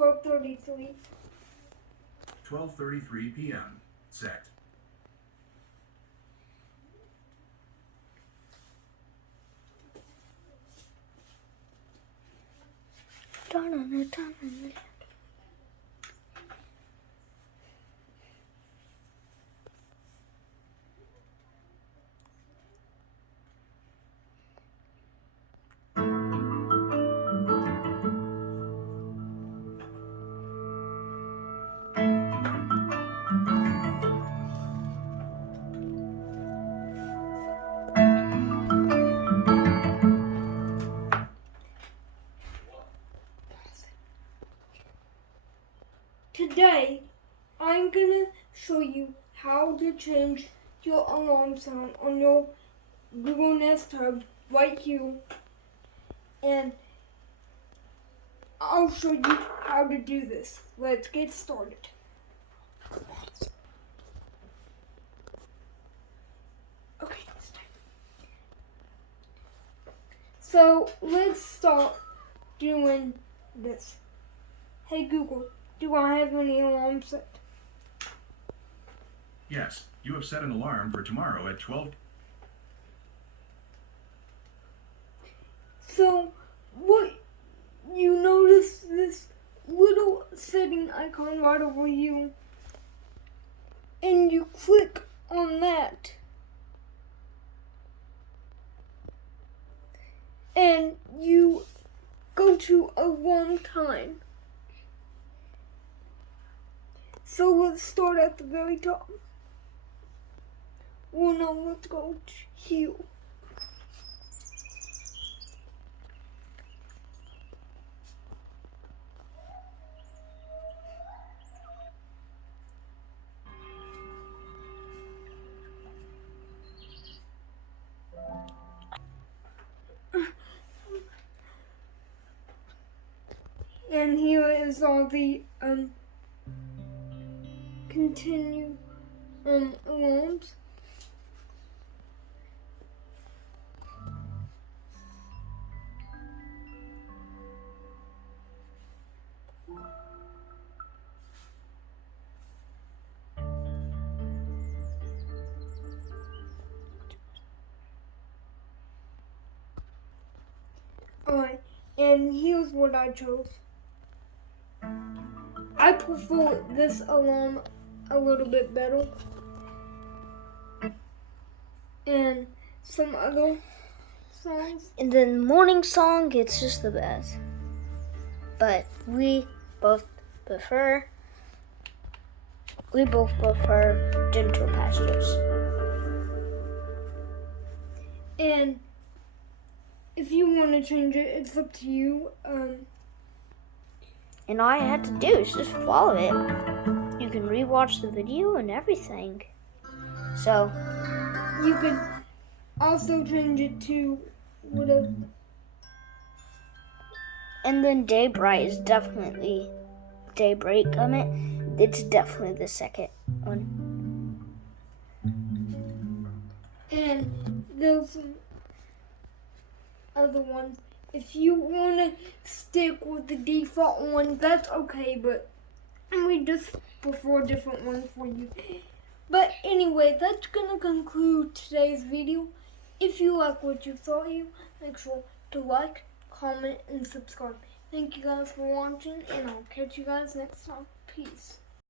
12:33. 12:33 p.m. Set. Today, I'm gonna show you how to change your alarm sound on your Google Nest Hub right here, and I'll show you how to do this. Let's get started. Okay, so let's start doing this. Hey Google, do I have any alarms set? Yes, you have set an alarm for tomorrow at 12. So, what you notice this little setting icon right over here, and you click on that, and you go to alarm time. So let's start at the very top. Well, now let's go to here. And here is all the continue alarms. Alright, and here's what I chose. I prefer this alarm a little bit better. And some other songs. And the morning song, it's just the best. But we both prefer Gentle Pastures. And if you want to change it, it's up to you. And all I had to do is just follow it. You can rewatch the video and everything. So you could also change it to whatever. And then Daybreak is definitely Daybreak. It's definitely the second one. And there's some other ones. If you want to stick with the default one, that's okay, but we just prefer a different one for you. But anyway, that's gonna conclude today's video. If you like what you saw here, make sure to like, comment, and subscribe. Thank you guys for watching, and I'll catch you guys next time. Peace.